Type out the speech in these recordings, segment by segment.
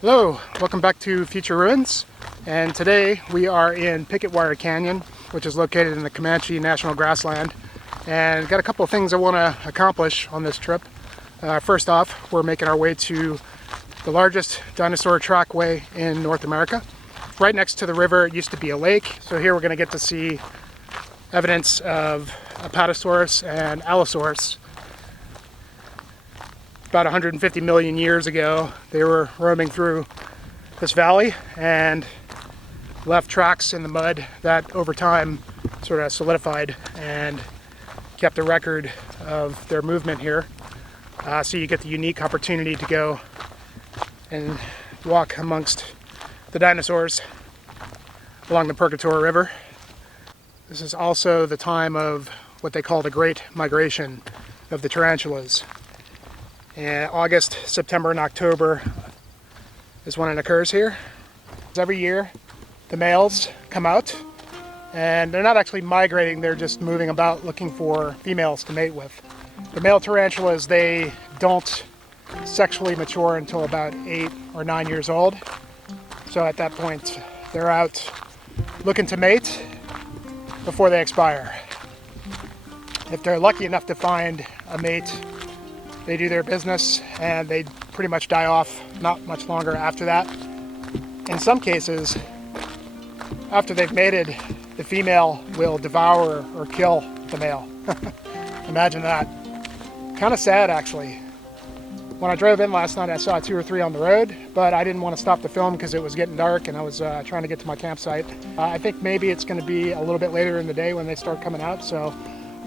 Hello, welcome back to Future Ruins, and today we are in Picketwire Canyon, which is located in the Comanche National Grassland, and got a couple of things I want to accomplish on this trip. First off, we're making our way to the largest dinosaur trackway in North America. Right next to the river, it used to be a lake, so here we're going to get to see evidence of Apatosaurus and Allosaurus. About 150 million years ago, they were roaming through this valley and left tracks in the mud that over time sort of solidified and kept a record of their movement here. So you get the unique opportunity to go and walk amongst the dinosaurs along the Purgatoire River. This is also the time of what they call the Great Migration of the Tarantulas. And August, September, and October is when it occurs here. Every year, the males come out, and they're not actually migrating, they're just moving about looking for females to mate with. The male tarantulas, they don't sexually mature until about 8 or 9 years old. So at that point, they're out looking to mate before they expire. If they're lucky enough to find a mate, they do their business and they pretty much die off not much longer after that. In some cases, after they've mated, the female will devour or kill the male. Imagine that. Kind of sad, actually. When I drove in last night, I saw 2 or 3 on the road, but I didn't want to stop the film because it was getting dark and I was trying to get to my campsite. I think maybe it's going to be a little bit later in the day when they start coming out. So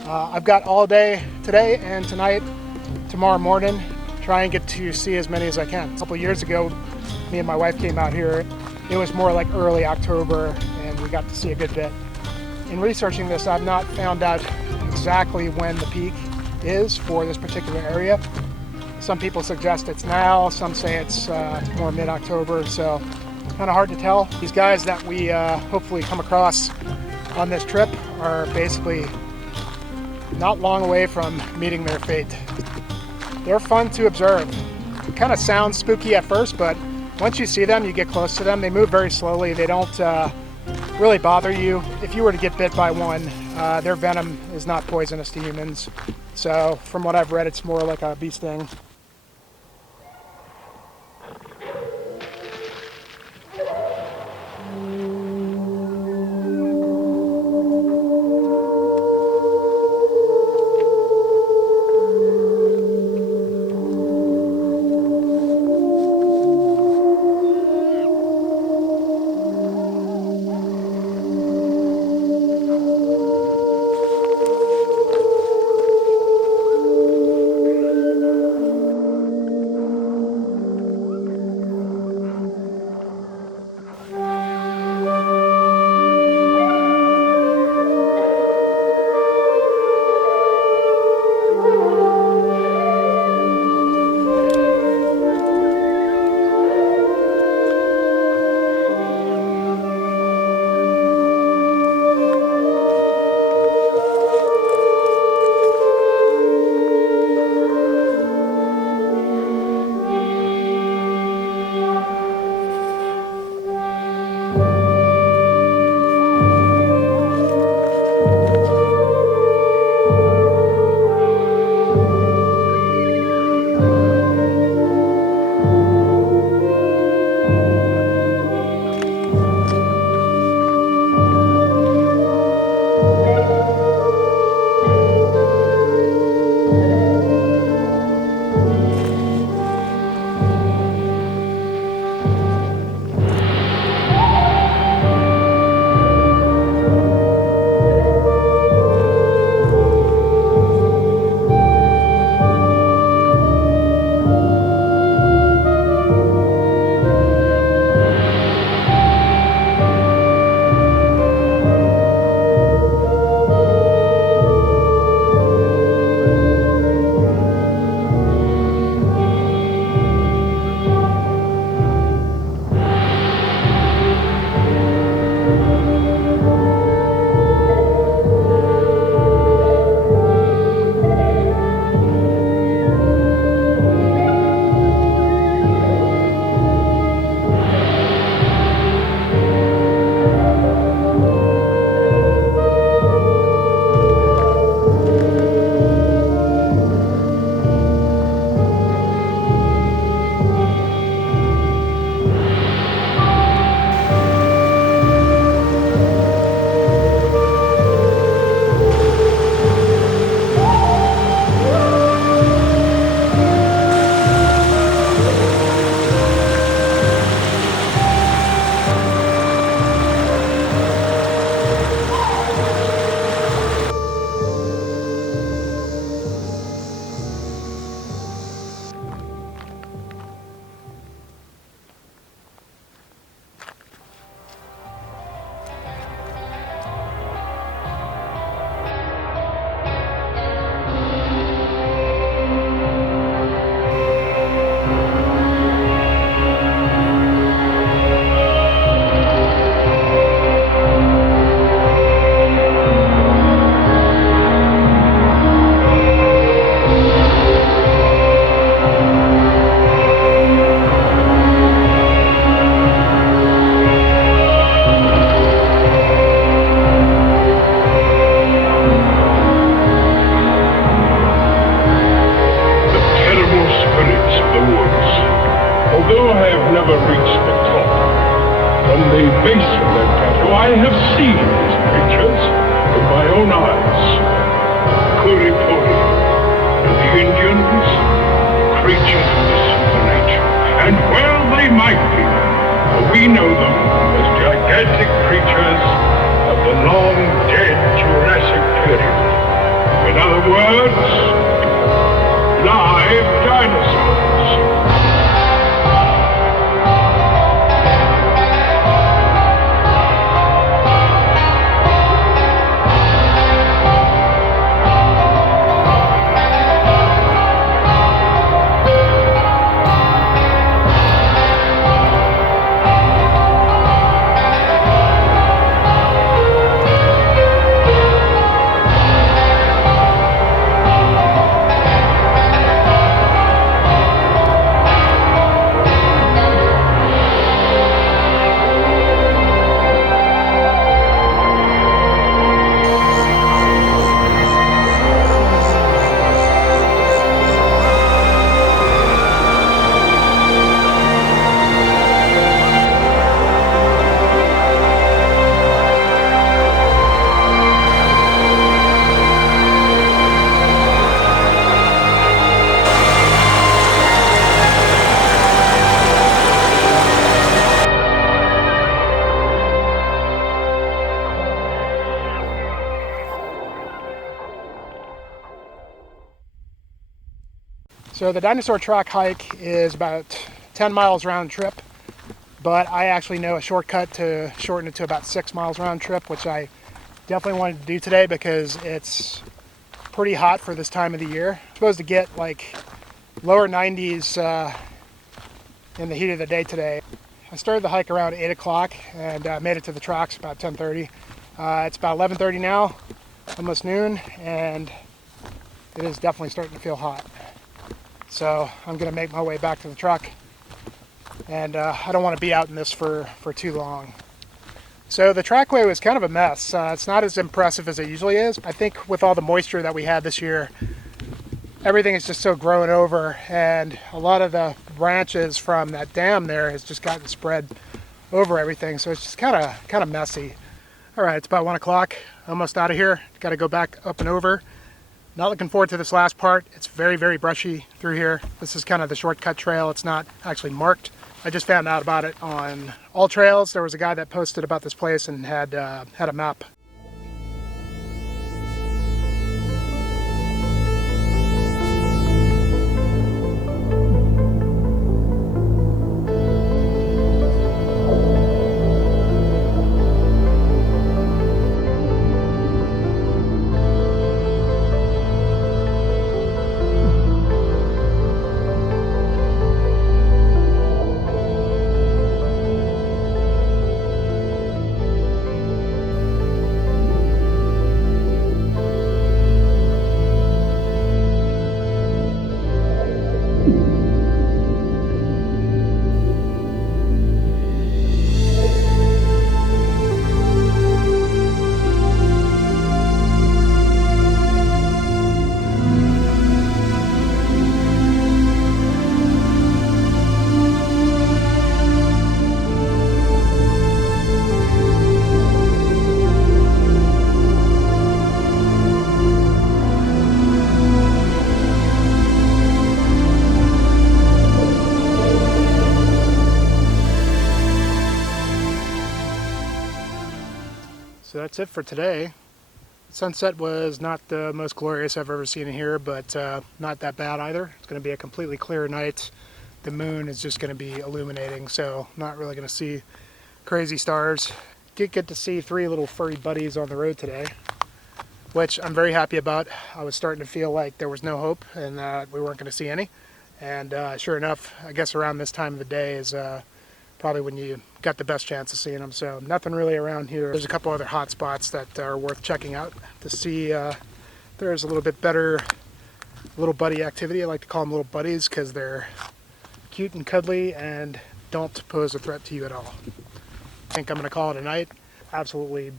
I've got all day today and tonight, tomorrow morning, try and get to see as many as I can. A couple of years ago, me and my wife came out here. It was more like early October and we got to see a good bit. In researching this, I've not found out exactly when the peak is for this particular area. Some people suggest it's now, some say it's more mid-October, so kind of hard to tell. These guys that we hopefully come across on this trip are basically not long away from meeting their fate. They're fun to observe. It kind of sounds spooky at first, but once you see them, you get close to them. They move very slowly. They don't really bother you. If you were to get bit by one, their venom is not poisonous to humans. So from what I've read, it's more like a bee sting. I have seen these creatures with my own eyes. Kuripuri, to the Indians, creatures of the supernatural. And well they might be, for we know them as gigantic creatures of the long-dead Jurassic period. In other words, live dinosaurs. So the Dinosaur Track hike is about 10 miles round trip, but I actually know a shortcut to shorten it to about 6 miles round trip, which I definitely wanted to do today because it's pretty hot for this time of the year. I'm supposed to get like lower 90s in the heat of the day today. I started the hike around 8 o'clock and made it to the tracks about 10:30. It's about 11:30 now, almost noon, and it is definitely starting to feel hot. So I'm going to make my way back to the truck, and I don't want to be out in this for too long. So the trackway was kind of a mess. It's not as impressive as it usually is. I think with all the moisture that we had this year, everything is just so grown over, and a lot of the branches from that dam there has just gotten spread over everything. So it's just kind of messy. All right, it's about 1 o'clock. Almost out of here. Got to go back up and over. Not looking forward to this last part. It's very, very brushy through here. This is kind of the shortcut trail. It's not actually marked. I just found out about it on All Trails. There was a guy that posted about this place and had a map. So that's it for today. Sunset was not the most glorious I've ever seen in here, but not that bad either. It's going to be a completely clear night. The moon is just going to be illuminating, so not really going to see crazy stars. Did get to see 3 little furry buddies on the road today, which I'm very happy about. I was starting to feel like there was no hope and that we weren't going to see any. And sure enough, I guess around this time of the day is probably when you got the best chance of seeing them. So nothing really around here. There's a couple other hot spots that are worth checking out to see there's a little bit better little buddy activity. I like to call them little buddies because they're cute and cuddly and don't pose a threat to you at all. I think I'm going to call it a night. Absolutely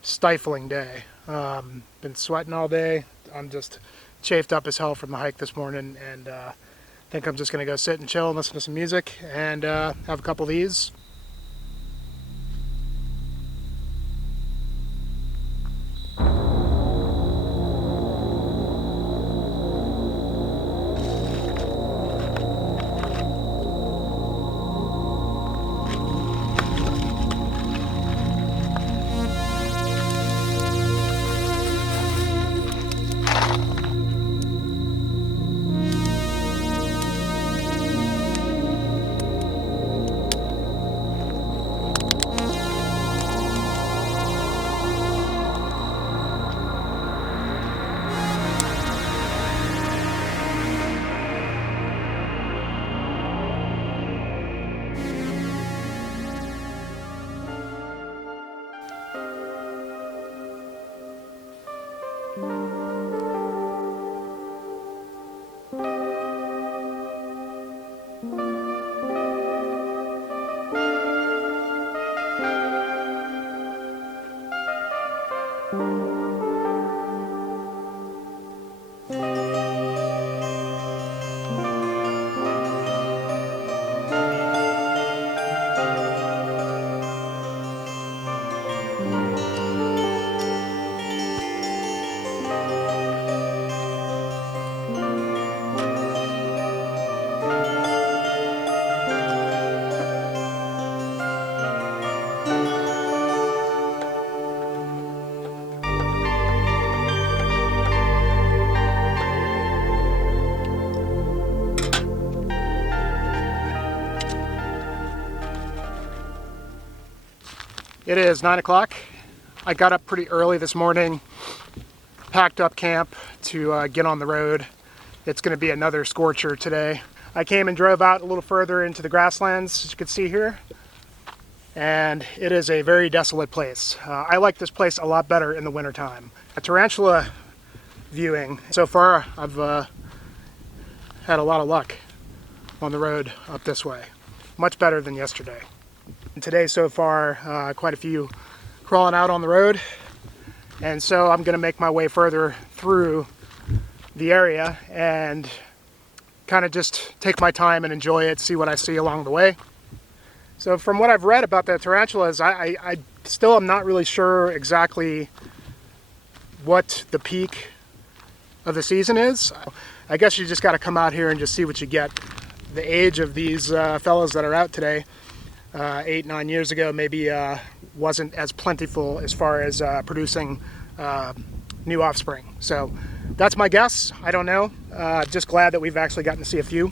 stifling day. Been sweating all day. I'm just chafed up as hell from the hike this morning, and I think I'm just going to go sit and chill and listen to some music and have a couple of these. It is 9 o'clock. I got up pretty early this morning, packed up camp to get on the road. It's going to be another scorcher today. I came and drove out a little further into the grasslands, as you can see here, and it is a very desolate place. I like this place a lot better in the wintertime. A tarantula viewing. So far, I've had a lot of luck on the road up this way. Much better than yesterday. And today so far, quite a few crawling out on the road. And so I'm gonna make my way further through the area and kind of just take my time and enjoy it, see what I see along the way. So from what I've read about the tarantulas, I still am not really sure exactly what the peak of the season is. I guess you just got to come out here and just see what you get. The age of these fellows that are out today, 8-9 years ago, maybe wasn't as plentiful as far as producing new offspring. So that's my guess. I don't know. Just glad that we've actually gotten to see a few.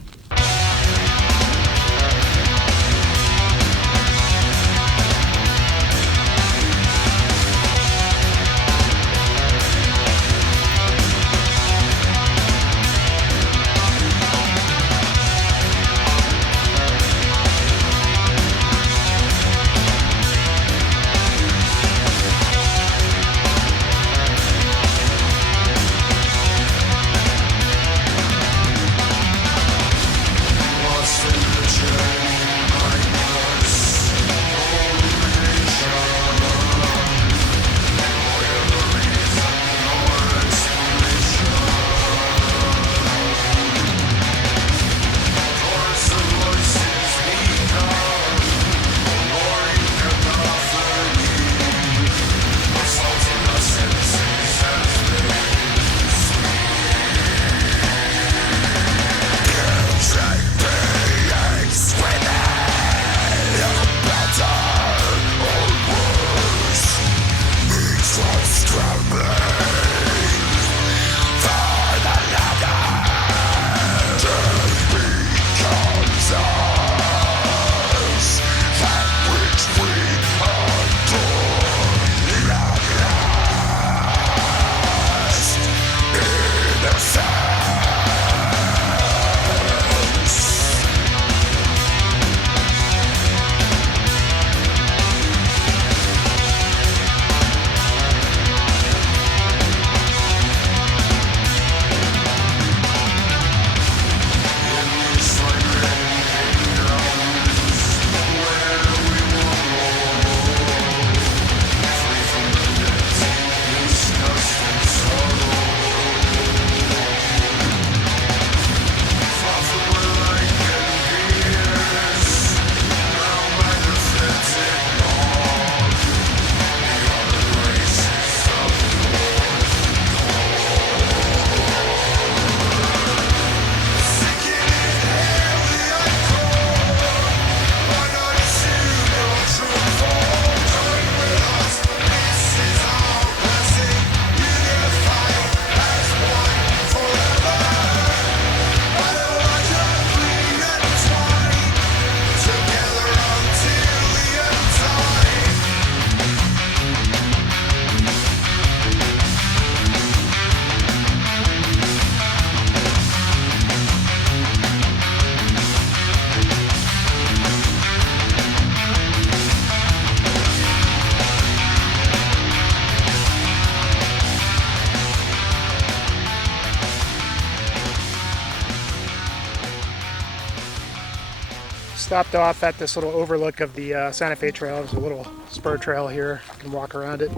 Stopped off at this little overlook of the Santa Fe Trail. There's a little spur trail here. You can walk around it.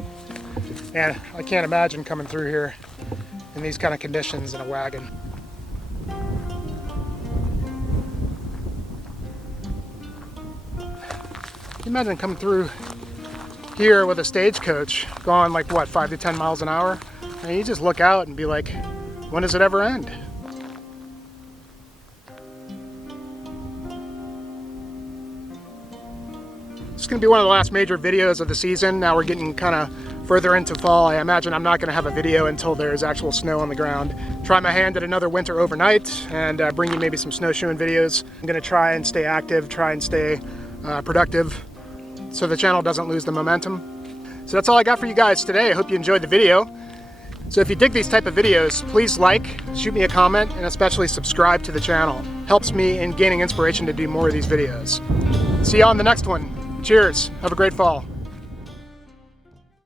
And I can't imagine coming through here in these kind of conditions in a wagon. Can you imagine coming through here with a stagecoach going like what, 5 to 10 miles an hour? And you just look out and be like, when does it ever end? It's going to be one of the last major videos of the season. Now we're getting kind of further into fall. I imagine I'm not going to have a video until there's actual snow on the ground. Try my hand at another winter overnight and bring you maybe some snowshoeing videos. I'm going to try and stay active, try and stay productive so the channel doesn't lose the momentum. So that's all I got for you guys today. I hope you enjoyed the video. So if you dig these type of videos, please like, shoot me a comment, and especially subscribe to the channel. Helps me in gaining inspiration to do more of these videos. See you on the next one. Cheers. Have a great fall.